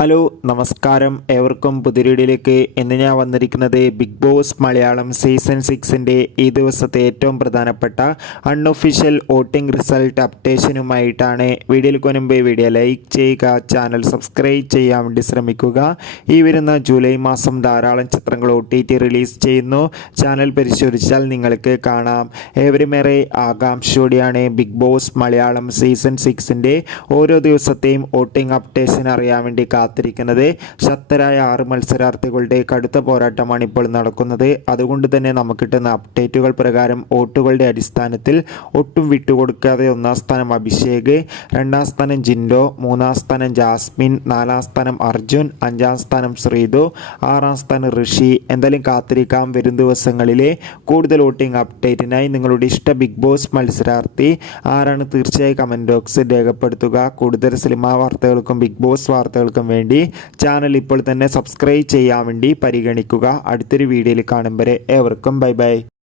Hello നമസ്കാരം. ഏവർക്കും പുതിരീടിലേക്ക് ഇന്ന് ഞാൻ വന്നിരിക്കുന്നത് ബിഗ് ബോസ് മലയാളം സീസൺ സിക്സിന്റെ ഈ ദിവസത്തെ ഏറ്റവും പ്രധാനപ്പെട്ട അൺഒഫീഷ്യൽ വോട്ടിംഗ് റിസൾട്ട് അപ്ഡേഷനുമായിട്ടാണ് വീഡിയോയിൽ മുൻപ് വീഡിയോ ലൈക്ക് ചെയ്യുക ചാനൽ സബ്സ്ക്രൈബ് ചെയ്യാൻ വേണ്ടി ശ്രമിക്കുക. ഈ വരുന്ന ജൂലൈ മാസം ധാരാളം ചിത്രങ്ങൾ ഒ റിലീസ് ചെയ്യുന്നു. ചാനൽ പരിശോധിച്ചാൽ നിങ്ങൾക്ക് കാണാം. ഏവരുമേറെ ആകാംക്ഷയോടെയാണ് ബിഗ് ബോസ് മലയാളം സീസൺ സിക്സിന്റെ ഓരോ ദിവസത്തെയും വോട്ടിംഗ് അപ്ഡേഷൻ അറിയാൻ വേണ്ടി കാത്തിരിക്കുന്നത്. ശക്തരായ ആറ് മത്സരാർത്ഥികളുടെ കടുത്ത പോരാട്ടമാണ് ഇപ്പോൾ നടക്കുന്നത്. അതുകൊണ്ട് തന്നെ നമുക്ക് കിട്ടുന്ന അപ്ഡേറ്റുകൾ പ്രകാരം വോട്ടുകളുടെ അടിസ്ഥാനത്തിൽ ഒട്ടും വിട്ടുകൊടുക്കാതെ ഒന്നാം സ്ഥാനം അഭിഷേക് രണ്ടാം സ്ഥാനം ജിൻഡോ മൂന്നാം സ്ഥാനം ജാസ്മിൻ നാലാം സ്ഥാനം അർജുൻ അഞ്ചാം സ്ഥാനം ശ്രീതു ആറാം സ്ഥാനം ഋഷി. എന്തായാലും കാത്തിരിക്കാം. വരും ദിവസങ്ങളിലെ കൂടുതൽ വോട്ടിംഗ് അപ്ഡേറ്റിനായി നിങ്ങളുടെ ഇഷ്ട ബിഗ് ബോസ് മത്സരാർത്ഥി ആരാണ് തീർച്ചയായും കമന്റ് ബോക്സിൽ രേഖപ്പെടുത്തുക. കൂടുതൽ സിനിമാ വാർത്തകൾക്കും ബിഗ് ബോസ് വാർത്തകൾക്കും വേണ്ടി ചാനൽ ഇപ്പോൾ തന്നെ സബ്സ്ക്രൈബ് ചെയ്യാൻ വേണ്ടി പരിഗണിക്കുക. അടുത്തൊരു വീഡിയോയിൽ കാണും വരെ. ഏവർക്കും ബൈ ബൈ